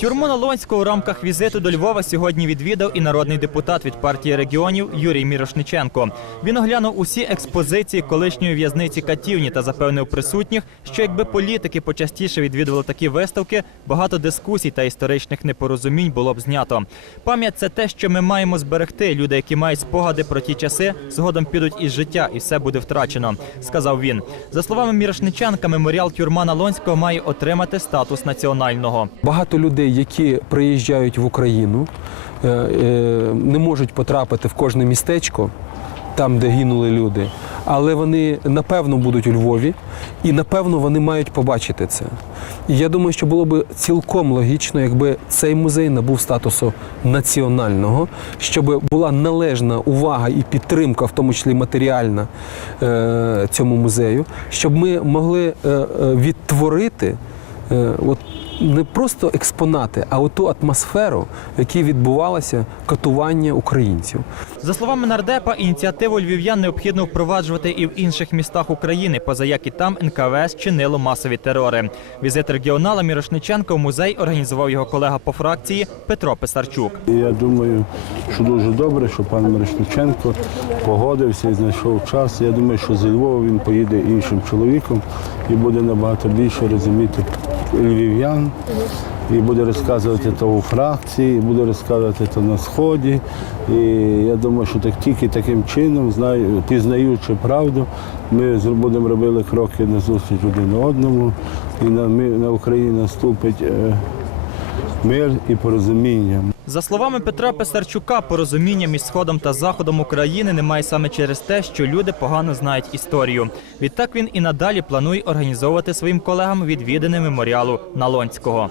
Тюрму Налонського у рамках візиту до Львова сьогодні відвідав і народний депутат від партії регіонів Юрій Мірошниченко. Він оглянув усі експозиції колишньої в'язниці Катівні та запевнив присутніх, що якби політики почастіше відвідували такі виставки, багато дискусій та історичних непорозумінь було б знято. Пам'ять це те, що ми маємо зберегти. Люди, які мають спогади про ті часи, згодом підуть із життя, і все буде втрачено, сказав він. За словами Мірошниченка, меморіал тюрма Налонського має отримати статус національного. Багато людей, які приїжджають в Україну, е, е, не можуть потрапити в кожне містечко, там, де гинули люди, але вони напевно будуть у Львові, і напевно вони мають побачити це. І я думаю, що було б цілком логічно, якби цей музей набув статусу національного, щоб була належна увага і підтримка, в тому числі матеріальна, е, цьому музею, щоб ми могли відтворити от не просто експонати, а оту атмосферу, в якій відбувалося катування українців. За словами нардепа, ініціативу львів'ян необхідно впроваджувати і в інших містах України, поза як і там НКВС чинило масові терори. Візит регіонала Мірошниченка в музей організував його колега по фракції Петро Писарчук. Я думаю, що дуже добре, що пан Мирошниченко погодився і знайшов час. Я думаю, що зі Львова він поїде іншим чоловіком і буде набагато більше розуміти львів'ян. І буде розказувати то у фракції, і буде розказувати то на сході. І я думаю, що так тільки таким чином, знаю, пізнаючи правду, ми будемо робити кроки на зустріч один одному, і на, на Україні наступить е, мир і порозуміння. За словами Петра Писарчука, порозуміння між сходом та заходом України немає саме через те, що люди погано знають історію. Відтак він і надалі планує організовувати своїм колегам відвідини меморіалу Налонського.